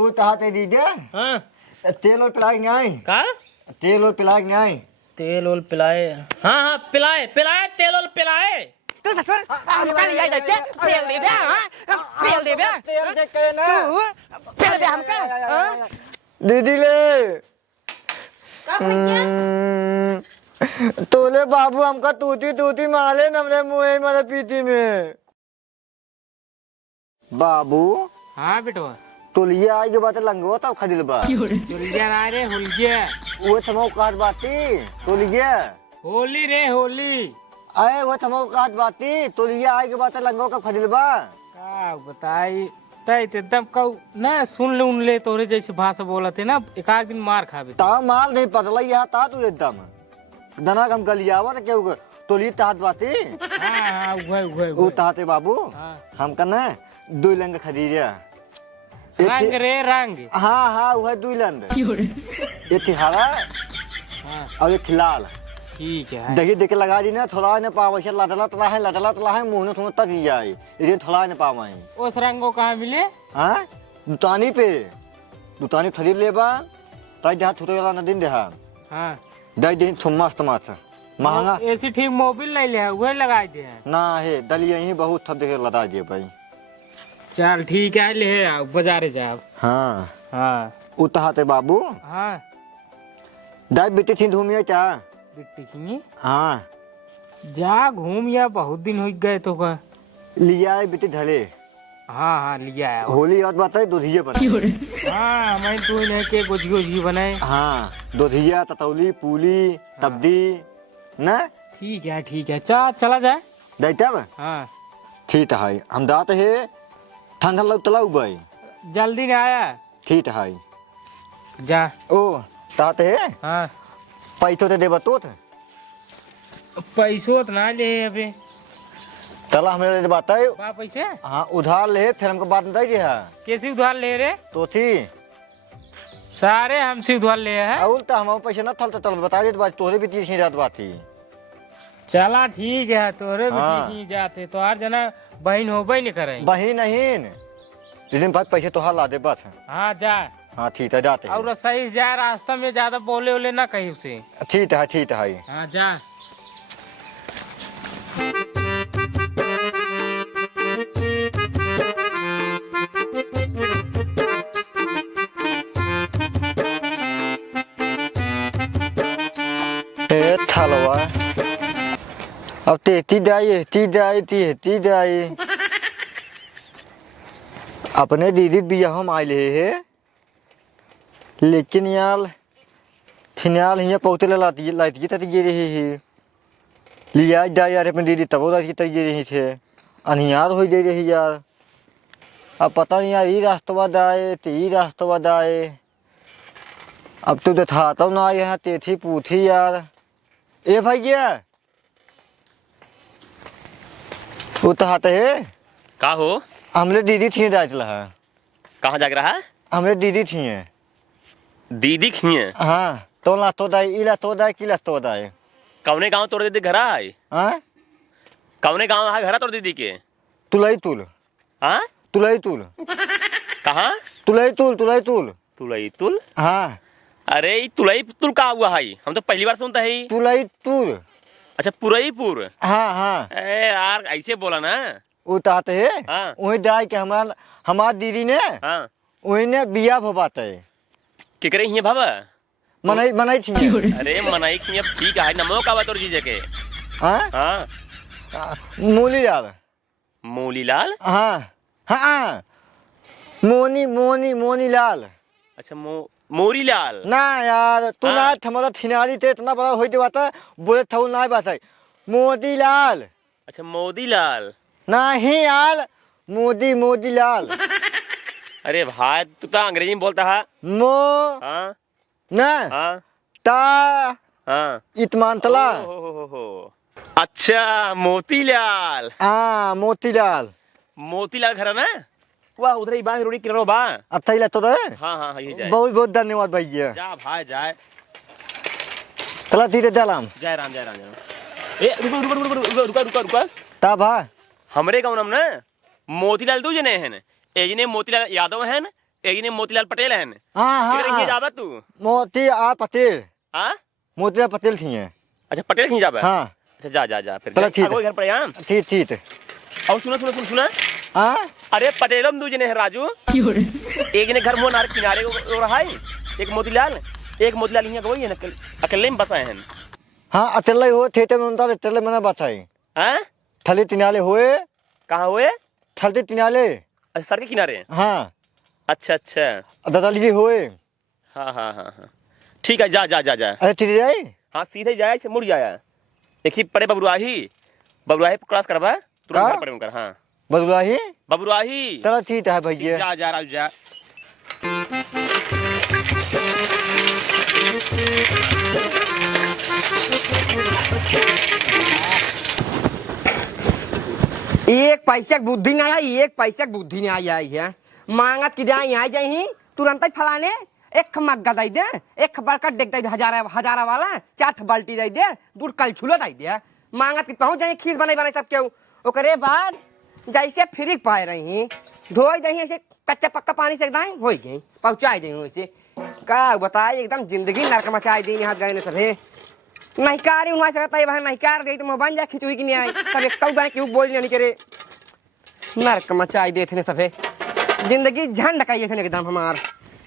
वो तहाते दीजिए। हाँ तेल और पिलाए नहीं। का तेल और पिलाए नहीं। तेल ओल पिलाए। हाँ हाँ पिलाए पिलाए तेल ओल पिलाए। तू ससुर हमका लिया जाते तेल दे दे हां तेल दे दे तेल दे के ना तू तेल दे हमका दीदी ले तोले बाबू हमका तूती तूती मारे नमले मुँह मारे पीती में। बाबू हाँ बेटवा तोलिया आई के बात लंगवा तब खदिल बा तुलिया ना रे होलिया। वो थमो काट बाती तोलिया होली रे होली। आए वो थमो काट बाती तोलिया आई के बात लंगवा कब खदिल बा। का बताई तय एकदम कऊ ना सुन ले उन ले तोरे जैसे भाषा बोला थे ना एक आध दिन मार खाबे। ता माल नहीं पतला यहाँ ता तू एकदम दना कम गलियावा तो क्यों तोली ताहत बाती। हाँ हाँ उगे वो ताहते बाबू हाँ। हम कने दो लंग खरीदिया। रंग रे रंग। हाँ हाँ वह दो लंग एक थी हरा हाँ और एक लाल। ठीक है दही देके लगा दी ना थोड़ा ने पाव से लदला तला है मुंह ने थोड़ा तक ही जाए इसे थोड़ा ने पावाई। उस रंग को कहाँ मिले। हाँ दुतानी पे दुतानी खरीद लेबा ताई जहाँ थोड़े वाला न दिन देहा हाँ दाई दिन थुम्मा मस्त महंगा ऐसी ठीक मोबिल नहीं ले वही लगा दे। ना है दलिया ही बहुत थप देके लदा दिए भाई। चल ठीक है ले आओ बाजारे जाओ। हाँ हाँ उतहाते बाबू हाँ दाई बेटी थी धूमिया क्या। बिट्टी खिंगी हाँ जा घूम या बहुत दिन हो गए तो का। लिया है बेटी धले हाँ हाँ लिया है। होली याद बताए दूधिया पर। हाँ मैं तू इन्हें के गोजी गोजी बनाए। हाँ दूधिया ततौली पूली तब्दी ना ठीक है चला जाए। दैता बा हाँ ठीक है हम दात है ठंडा लग तलाऊ भाई जल्दी नहीं आया। ठीक है जा ओ दात है हाँ पैसों ते देबा तो पैसो तो ना ले अबे। चला हमें बात है। बा पैसे हाँ उधार ले फिर हमको बात नहीं दिया कैसे उधार ले रे। तो थी सारे हमसे उधार ले है। और तो हम पैसे न थल चल बता दे बात तोरे भी तीस रात बात थी। चला ठीक है तोरे भी हाँ। ठीक ही जाते तो हर जना बहन हो नहीं करे। बही नहीं जिस बाद पैसे तो ला दे बात। हाँ जा हाँ ठीक है जाते हैं। और सही से जा रास्ता में ज्यादा बोले ओले ना कही उसे। ठीक है हाँ जा थलवा अब ती जाए अपने दीदी बिया हम आए है लेकिन यार थिन्याल हिया पौते लाती तक गिर रही है लिया जाए यार अपनी दीदी तब तक गिर रही थे अनियार हो जा रही यार। अब पता नहीं यार ये रास्ता दाए तो ये रास्ता दाए अब तो देखा तब ना आए हैं तेथी पूथी यार। ए भैया वो तो हाथ है का हो हमने दीदी थी जाचला है। कहाँ जाग रहा है। हमने दीदी थी दीदी खिए हाँ तो ला तो दाई इला तो दाई किला तो दाई कौने गांव तोड़ दीदी घर आए। हाँ कौने गांव है घर तोड़ दीदी के। तुलाई तुल हाँ तुलाई तुल कहाँ तुलाई तुल तुलई तुल। हाँ अरे ये तुलई तुल का हुआ है हम तो पहली बार सुनता है। तुलाई तुल अच्छा पुरईपुर। हाँ हाँ ए यार ऐसे बोला ना। वो ताते है हाँ वही जाए के हमार दीदी ने हाँ वही ने बिया भबाते है क्या करे हिये बाबा मनाई थी। अरे मनाई खिए ठीक है नमो का बतौर जीजे के। हाँ हाँ मूली यार मौलीलाल। हाँ हाँ मोनी लाल। अच्छा मोरीलाल ना यार तू ना हाँ। हमारा थिनाली थे इतना बड़ा हो जाता बोले था ना बात है मोदीलाल। अच्छा मोदीलाल नहीं यार मोदी लाल। अरे भाई तू तो अंग्रेजी में बोलता है। मो हाँ ना हाँ ता हाँ इतमानतला। हो। अच्छा मोतीलाल। हाँ मोतीलाल घर है ना वाह उधर ही बाहर रोड़ी किरो बा। अच्छा ही तो रहे। हाँ हाँ ये जाए बहुत धन्यवाद भैया। जा भाई जाए चला धीरे चलाम जय राम ए रुको ता भा हमरे गाँव नाम ना मोतीलाल तू जने हैं एजने मोतीलाल यादव हैं एक ने मोतीलाल पटेल हैं हाँ ये हाँ जाबा तू मोती आ पटेल हाँ मोतीलाल पटेल थी हैं अच्छा पटेल नहीं जाबा हाँ अच्छा जा जा जा फिर चलो, ठीक है। घर पर यहाँ ठीक ठीक और सुना हाँ अरे पटेलम दू जने है राजू एक ने घर मोह नार किनारे को रहा है एक मोतीलाल यहाँ वही है ना अकेले में बसाए हैं हाँ अकेले हो थिएटर में उनता अकेले मैंने बताई हाँ थली तिनाले हुए कहाँ हुए थली तिनाले अच्छा सर के किनारे हाँ अच्छा अच्छा दादाजी हुए हाँ ठीक है जा जा जा जा अरे ठीक जाए हाँ सीधे जाए से मुड़ जाया देखी पड़े बबरुआही क्रॉस करवा तुरंत का? घर पड़े उनकर हाँ बदलाही बबरुआही चलो ठीक है भैया जा जा राजू जा एक पैसे की बुद्धि नहीं आई, एक पैसे की बुद्धि नहीं आई है। मांगत की जाए यहाँ जाही तुरंत ही फलाने एक मग्गा दे दे, एक बरकत देख दे हजारा वाला 4 बाल्टी दे दे, दूर कल छुलो दे दे। मांगत की पहुंच जाए खीस बने सब केहू ओकरे बाद जैसे फ्री पाए रही धोई दही ऐसे कच्चा पक्का पानी से एकदम हो गई पहुंचा दी वैसे का बताए एकदम जिंदगी नरक मचाई दी यहाँ गए सभी नहीं कारी उनवा सकता है भाई नहीं कार दे तो मैं बन जा खिचुई की नहीं आई सब एक कऊ क्यों बोल नहीं करे नरक मचाई देते ने सभे जिंदगी झंड का ये थे एकदम हमार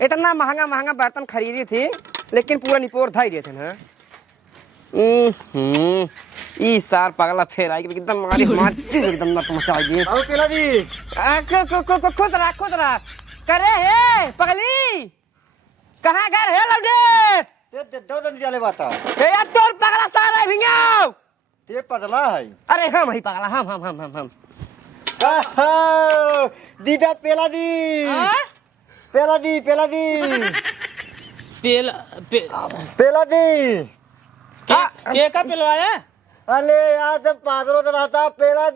इतना महंगा बर्तन खरीदी थी लेकिन पूरा निपोर धाई देते ना ई सार पगला फेर आई एकदम मारी माची एकदम नरक मचाई दी आओ केला जी खुश रहा करे हे पगली कहाँ घर है लौटे दो दिन चले बाता ए यार तोर पगला सारा भिंगाओ ते पतला है अरे हम ही पगला हम दीदा पेला दी पेला दी पेला पेला दी के का पिलवाया अरे यार जब पादरो तो रहता पेला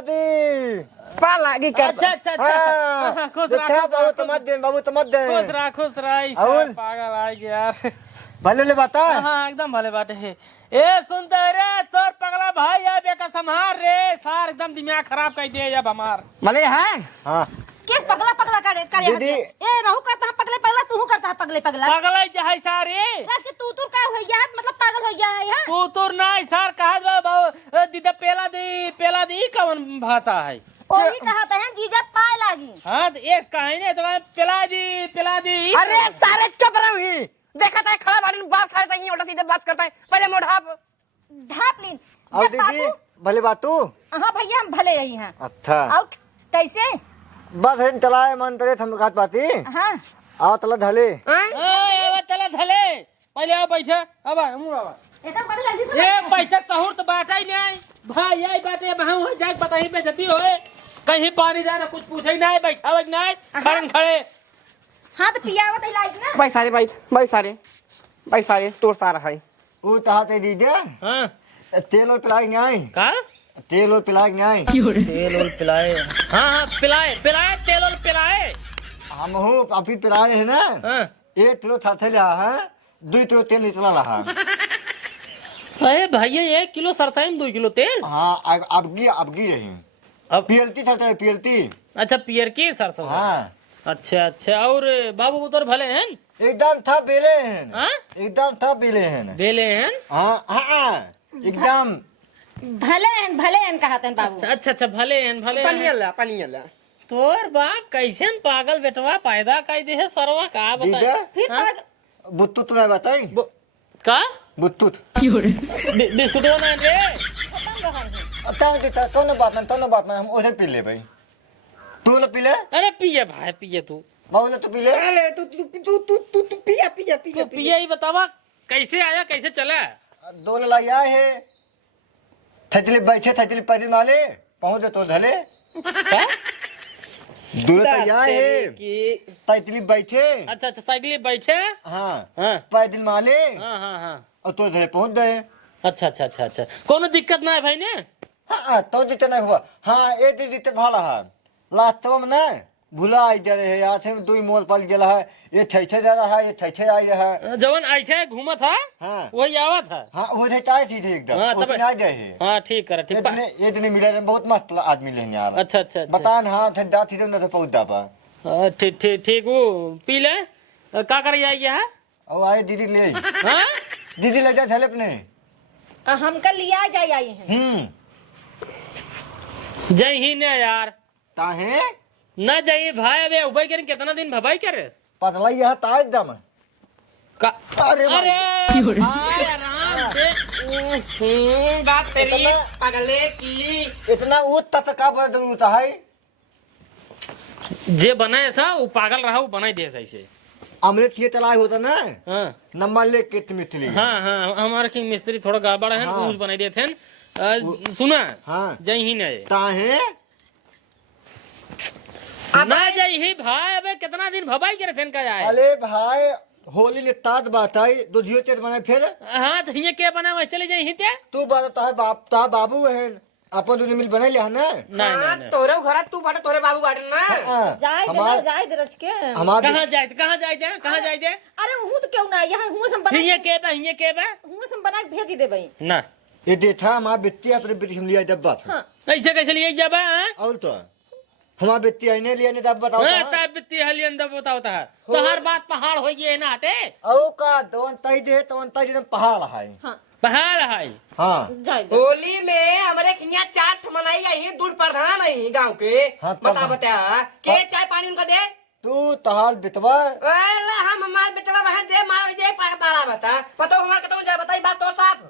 दी पाला की कर अच्छा हाँ, खुश देखा बाबू तमत दे खुश रहा और? पागल आ गया यार भले ले बाता हाँ एकदम भले बात है ए सुनते रे तोर पगला भाई या बेका संभार रे सार एकदम दिमाग खराब कर दिए अब हमार भले है हाँ किस पगला करे दीदी। ए रहू करता है पगले पगला तू करता है पगले पगला पगला है सारे बस के तू का हो गया मतलब पागल हो गया है यहाँ तू नहीं सर कहा दीदा पेला दी कौन भाषा है वही कहता है जीजा पाए लागी हाँ तो एस कहे ने तो पिला दी अरे सारे चुप रही देखा था खड़ा बाड़ी बाप सारे तही उल्टा सीधे बात करता है पहले मोढ़ाप ढाप लीन और दीदी भले बातू हाँ भैया हम भले यही हैं अच्छा और कैसे बस हेन चलाए मन तरे हम खात पाती हाँ आओ तला धले तला धले पहले आओ बैठे अब एकदम बड़ी जल्दी से ए पैसा सहूर तो बाटा ही नहीं भाई यही बातें बहु हो जाए पता ही पे जती होए कहीं पानी जाना कुछ पूछे ही नहीं बैठा हुआ नहीं खड़े हाँ तो पियावत है लाइट ना भाई सारे तोर सारा है ऊ तहाते दीदे हाँ तेल और पिलाई नहीं का तेल और पिलाई नहीं तेल और पिलाए हाँ पिलाए तेल और पिलाए हम हो अभी पिलाए है ना हाँ 1 किलो थाथे रहा है 2 किलो तेल निकला रहा अरे भैया 1 किलो सरसाई में 2 किलो तेल हाँ अबगी रही अब पीलती था पीलती अच्छा पियर की सरसों हाँ अच्छा और बाबू उधर भले हैं एकदम था बेले हैं हाँ? एकदम था बेले हैं बेले हैं हाँ एकदम भले हैं कहते हैं बाबू अच्छा भले हैं पानी अल्लाह तोर बाप कैसे पागल बेटवा पैदा कर दे है सरवा का दीजा फिर हाँ? बुत्तुत नहीं बताई का बुत्तुत बिस्कुट ना रे कौन बात नहीं हम उधर पी ले भाई तू ना पी ले अरे पिए भाई पिए तू बाबू तू पी ले अरे तू पिया तू पिए ही बतावा कैसे आया कैसे चला 2 लाया है थैली बैठे थैली पैदल माले पहुंच तो धले का? 2 लाया है थैली बैठे अच्छा साइकिल बैठे हाँ हाँ पैदल माले हाँ और तो धले पहुंच गए अच्छा कोनो दिक्कत ना है भाई ने हाँ तो दिक्कत नहीं हुआ हाँ ये दिक्कत भाला है लास्ट में ना भूला आई जा रहे हैं यहाँ से 2 मोल पल गया है ये ठैठे जा रहा है ये ठैठे आई रहा है जवन ऐसे घूमा था हाँ वही आवा था हाँ वो चाय थी एकदम हाँ, वो तब- तो आ गए हैं हाँ ठीक कर ठीक ये दिन मिले रहे बहुत मस्त आदमी लेने यार अच्छा बतान हाँ थे जाती थे ना तो पहुंच जा पा ठीक ठीक ठीक वो पी ले का कर आई है अब आए दीदी ले हाँ दीदी ले जा थैले अपने। हमका लिया जाए आई हैं। जय ही ने यार ताहे न जाइए भाई अबे उबई करें कितना दिन भबाई करे पतला यह ताज दम का अरे अरे भाई आराम से बात तेरी इतना- पगले की। इतना वो तत्का बदल होता है। जे बनाए ऐसा वो पागल रहा वो बनाई दे ऐसे अमृत ये चलाए होता ना हाँ नंबर ले के मिथली। हाँ हाँ हमारे किंग मिस्त्री थोड़ा गड़बड़ है हाँ। कुछ बनाई देते हैं सुना हाँ। जय ही ने ताहे ना जय ही भाई अबे कितना दिन भबाई करे थे का जाए अरे भाई होली ने तात बात आई दूधियो तेज बनाए फिर हाँ तो ये क्या बना हुआ है? चले जाए ही ते तू बता है बाप ता बाबू है अपन दूध मिल बना लिया ना। नहीं हाँ, नहीं तोरे घर तू बाटे तोरे बाबू बाटे ना। हाँ, जाए दे हमार- जाए दे रच के। हमार कहाँ जाए कहाँ जाए कहाँ जाए अरे हूँ तो क्यों ना यहाँ हूँ से बना ये के बा हूँ से बना के भेज दे भाई। ना ये देखा हमारा बेटी अपने बेटी हम लिया जब बात हाँ ऐसे कैसे लिए जाबा हाँ और तो हमारा बेटी आई नहीं लिया नहीं तब बताओ हाँ, तब बित्ती हली अंदर बताता है तो हर बात पहाड़ हो गई है ना हटे औ का दोन तई दे तो तई दे पहाड़ है। हाँ पहाड़ है हाँ जाए दे। होली में हमारे यहाँ चाट मनाई आई दूध प्रधान आई गाँव के। हाँ, बता प्रधान। बता के चाय पानी उनको दे। तू तहार बितवा अरे हम हमारे बेटवा बहन दे मार जे पारा बता पतो हमारे कतो जा बताई बात तो साफ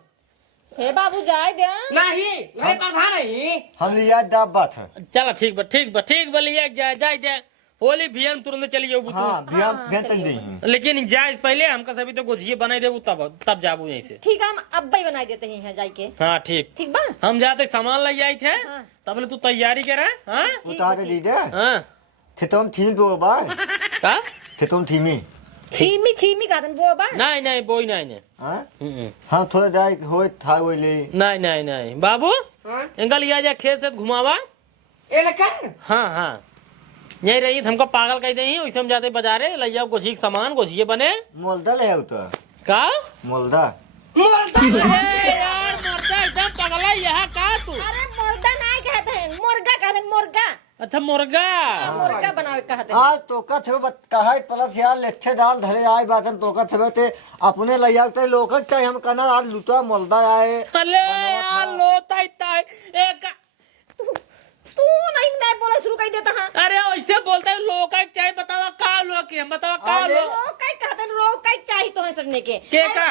हे बाबू जाए दे। नहीं मेरे प्रधान आई। हम लिया जब बात है। चलो ठीक बा लिया जाए जाए जाए होली भी हम तुरंत चली जाओ बुतू हाँ बिया बिया तन दी लेकिन जाए पहले हमका सभी तो गुझिए बनाई देबू तब जाबू यहीं से ठीक है हम अब ही बना देते हैं जाए के। हाँ ठीक ठीक बा। हम जाते सामान ले जाए थे हाँ। तब तू तैयारी करे हाँ उतार के दी दे हाँ थे तुम थीम दो बा का थे तुम थीमी छीमी छीमी का तन वो बा। नहीं बोई नहीं हाँ हम थोड़े जाए हो था वो ले नहीं बाबू हाँ इनका लिया जाए खेत से घुमावा ये लगा हाँ यही रही हमको पागल कह दे वैसे हम जाते बाजारे ले जाओ गोझी के सामान गोझिए बने मोलदा ले आओ तो का मोलदा अरे यार मरता एकदम पगला यह का तू अरे मुर्गा नहीं कहते हैं मुर्गा कहते हैं मुर्गा। अच्छा मुर्गा मुर्गा बनावे कहते हैं। आज तो का थे बत कहा प्लस यार लेच्छे दाल धरे आए बातन तो का थे ते अपने ले आओ तो लोग चाहे हम कना आज लुटा मोलदा आए अरे यार लोता इतना है एक तू नहीं बोला शुरू कर देता है। अरे ऐसे बोलते हैं लोग का चाहे बताओ का लोग के बताओ का अरे, लोग रोक कई कहते हैं रोक कई चाहिए तो है सबने के का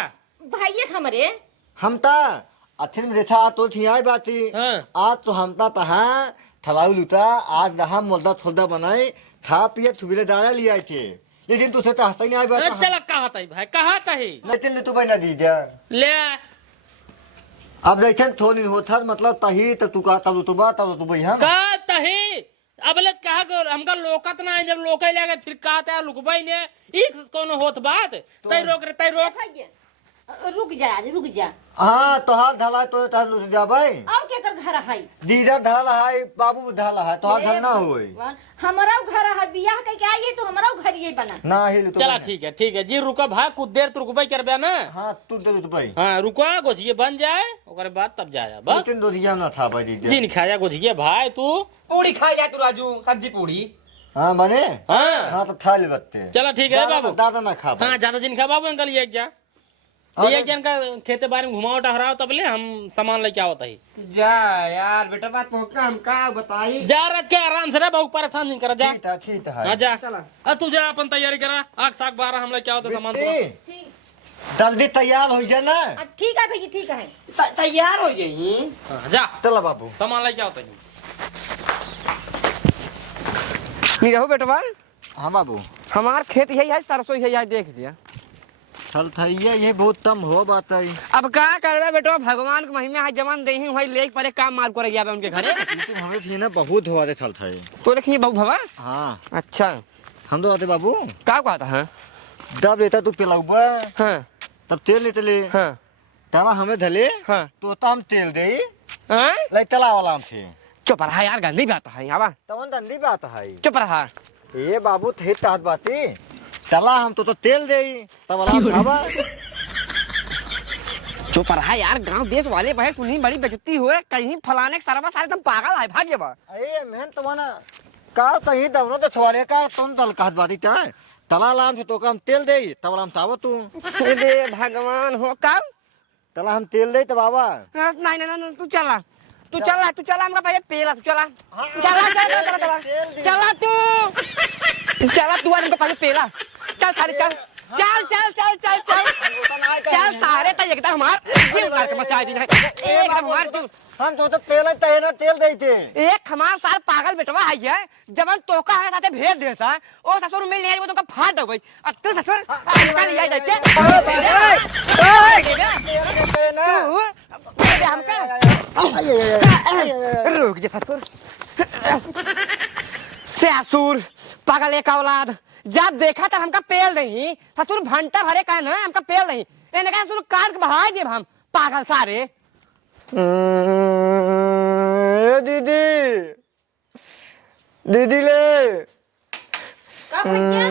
भाई हमरे हम ता अच्छे में देखा तो थी आई बाती हाँ। आज तो हम ता तहा थलाऊ लुटा आज दहा मोलदा थोड़ा बनाए खा पिए थुबीले दाना लिया थे लेकिन तुझे तो हंसता ही नहीं आई बात चल कहा था भाई कहा था ही लेकिन तू बना दी जा ले अब लेकिन थोड़ी होता मतलब तही तो तू का तब तू बात तब तू भैया का तही अब ले कहा को हमका लोकत ना है जब लोके ले गए फिर कहा था लुकबाई ने एक कौन होत बात तई रोक भाई रुक जा। हाँ तो हाथ ढला तो तह लुट जा भाई अब के तर घर है दीदा ढाला है बाबू ढाला है तो हाथ ढल ना होए हमारा घर है बियाह कह के आइए तो हमारा घर ये बना। ना ही लुट चला ठीक है जी रुको भाई कुछ देर तो रुकबाई कर ना हाँ तू दे लुट भाई हाँ रुको गोझिए बन जाए ओकरे बाद तब जाया बस लेकिन दो दिया ना था भाई दीदा जी नहीं खाया गोझिए भाई तू पूरी खा जा तू राजू सब्जी पूरी। हाँ बने हाँ हाँ तो खा ले बत्ते चला ठीक है बाबू दादा ना खा हाँ ज्यादा दिन खा बाबू अंकल एक जा एक जन का खेते बारे में घुमाओ टहराओ तब ले हम सामान लेके आओ तही जा यार बेटा बात पहुंचा हम का बताई। जा रख के आराम से रे बहुत परेशान नहीं कर जा ठीक है हाँ जा चला। तू जा अपन तैयारी करा आग साग बारह हम लेके आओ तो सामान तुरंत। ठीक जल्दी तैयार हो जाए ना ठीक है भैया ठीक है। तैयार हो गई। हाँ, जा चला बाबू सामान लेके आओ तही नहीं रहो बेटवा हाँ बाबू हमार खेत यही है सरसों यही है देख दिया। चल थैया ये बहुत तम हो बात है अब का करबे बेटवा भगवान के महिमा है जवान दे वही लेके परे काम मार कर गया उनके घरे। लेकिन हमें थी ना बहुत हुआ दे चल था तो देखिए बहु भवा हाँ अच्छा हम तो आते बाबू का कहता है जब लेता तू पिलाऊबा हाँ तब तेल लेते ले हाँ तला हमें धले हाँ तो हम तेल दे हाँ? लाइक तला वाला हम थे चुप रहा यार गंदी बात है यहाँ तवन दंडी बात है चुप रहा। ये बाबू थे तात बाती तला हम तो तेल दे तब वाला हम खावा चुप रहा यार गांव देश वाले बहे सुनी बड़ी बेइज्जती हुए कहीं फलाने के सरवा सारे तुम पागल है भाग्य बा। अरे मेहन तुम्हारा का कहीं दवनो तो छोड़े का तुम तल कहत बाती ता तला लाम से तो हम तेल दे तब हम ताव तू अरे भगवान हो कब तला हम तेल दे तब बाबा नहीं नहीं नहीं तू चला हमरा भैया पेला तू चला तू हमको पहले पेला चल सारे चल सारे तो एकदम हमार मचा दी एकदम हमार हम तो तेल तेल दे थे एक हमार सार पागल बेटवा है जबन तोका है साथे भेज दे सा ओ ससुर मिल ले वो तो फाट देबै आ तू ससुर निकल ले जाके रुक जा ससुर ससुर पागल एक औलाद जब देखा तब हमका पेल नहीं ससुर घंटा भरे का ना हमका पेल नहीं एने का ससुर काट के बहाई देब हम पागल सारे दीदी ले का भैया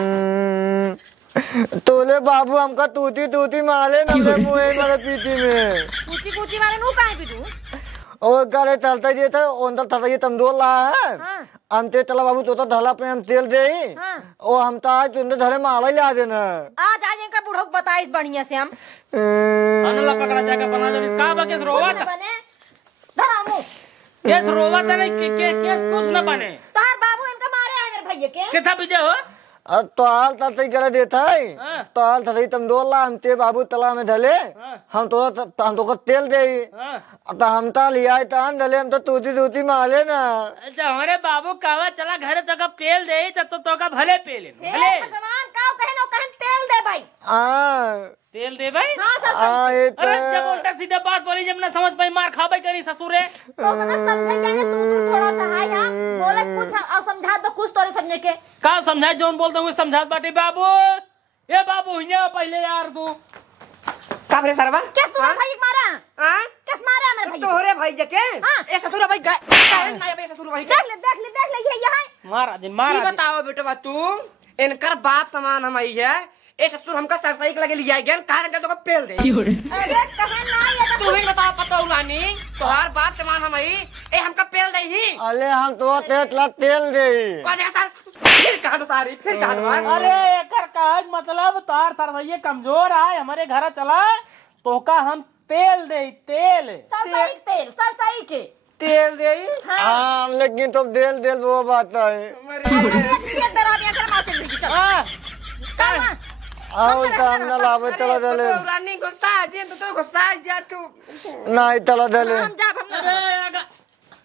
तोले बाबू हमका तूती मारे न मैं मुंह में पीती में पूछी वाले नु काहे पे तू और गाले तलता जे था अंदर तलता ये तम दो ला है हां अंते तला बाबू तो धला पे हम तेल दे हां ओ हम तो आज तुंदे धरे माला ला देना आज इनका बुढ़ऊ बताइस बढ़िया से हम अनला पकड़ा जाके बना दे का बके रोवा बने धरामू केस रोवा त नहीं के कुछ न बने तार बाबू इनका मारे है मेरे भैया के किथा बिजे हो तो हाल तलते करे देता है हाँ। तो हाल तलते तम दो ला हम ते बाबू तला में धले हाँ। हम तो को तेल दे हां तो हम ता लिया तान धले हम तो तूती माले ना अच्छा हमारे बाबू कावा चला घर तक पेल दे तो का भले पेले हे भले भगवान काऊ कहनो कहन तेल दे भाई तेल दे भाई हां सर ये अरे जब उल्टा सीधा बात बोली जब ना समझ पाई मार खाबे करी ससुरे तो ना समझे जाने तू थोड़ा सा हाय हां बोले कुछ और समझा तो कुछ तोरे समझने के का समझाए जोन बोलता हूँ समझात बाटे बाबू ए बाबू हिया पहले यार तू का भरे सरवा किस तू भाई मारा हां किस मारा मेरे भैया तोहरे भाई के हाँ। ए ससुर भाई ना बे ससुर भाई देख ले ये यहाँ मारा दिन की मारा दिन। बताओ बेटवा तू इनकर बाप समान हम आई है ए ससुर हमका सरसई के लगे लिया गया कारण के तो पेल दे अरे कहन ना ये तू ही बताओ पता उलानी तोहार बाप समान हम आई ए हमका पेल दे ही अले हम तो तेल दे कौन सर फिर कहां सारी फिर कहां अरे एकर का मतलब तार सरसैये कमजोर है हमारे घर चला तो का हम तेल दे तेल सरसई के तेल दे हाँ लेकिन तो देल वो बात है ये डरा दिया कर मार चल चल हाँ काम आओ काम ना लावे तला दले उलानी गुस्सा जे तो गुस्सा जा तू नहीं तला दले हम जा हम अरे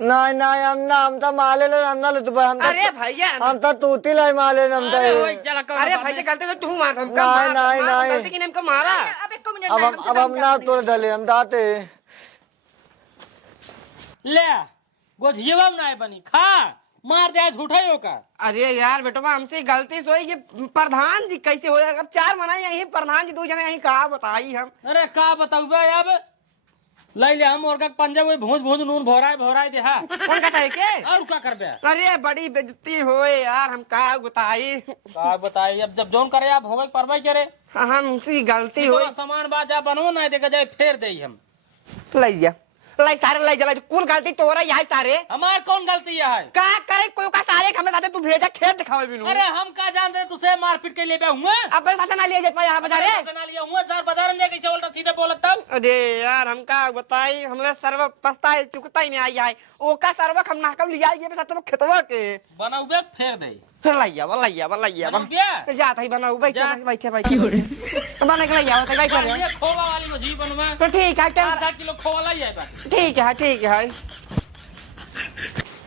नहीं हम तो माले ले हम ना ले तू हम अरे भैया हम तो तूती लाई माले हम तो वही चला कर अरे भैया गलती से तू मार हमका नहीं। गलती की हमको मारा अब एक मिनट अब हम ना तो दले हम दाते ले गोझिएवा नहीं बनी खा मार दे झूठा ही होगा अरे यार बेटवा हमसे गलती सोई ये प्रधान जी कैसे हो अब 4 मना यही प्रधान जी 2 जने यही कहा बताई हम अरे का बताऊ बे अब लाई ले हम और का पंजा वो भोज नून भोराए दे हा कौन कहता है के और क्या करबे अरे बड़ी बेइज्जती होए यार हम का बताई का बताई अब जब जोन करे आप होगा परवाई करे हमसे गलती होई तो सामान बाजा बनो ना देगा जाए फेर दे हम लाई सारे लाई जला कौन गलती तोरा यही सारे हमारे कौन गलती है का करे कोई का सारे हमें साथे तू भेजा खेत दिखावे बिनु अरे हम का जानते तुझसे मारपीट के लिए पे हुए अब साथे ना लिए जात यहां बाजारे ना लिया हुआ चार बाजार में कैसे उल्टा सीधे बोलत तब अरे यार हम का बताई हमने सर्व पछताए चुकता ही नहीं आई है ओ का सर्व हम ना कब लिया ये साथे खेतवा के बनाऊ बे फेर दे फिर लाइया बनाऊ क्या जात ही बनाऊ बैठे जा। बैठे बना के लाइया तो बैठ ये खोवा वाली को जी बनवा तो ठीक है 4 किलो खोवा लाई है ठीक है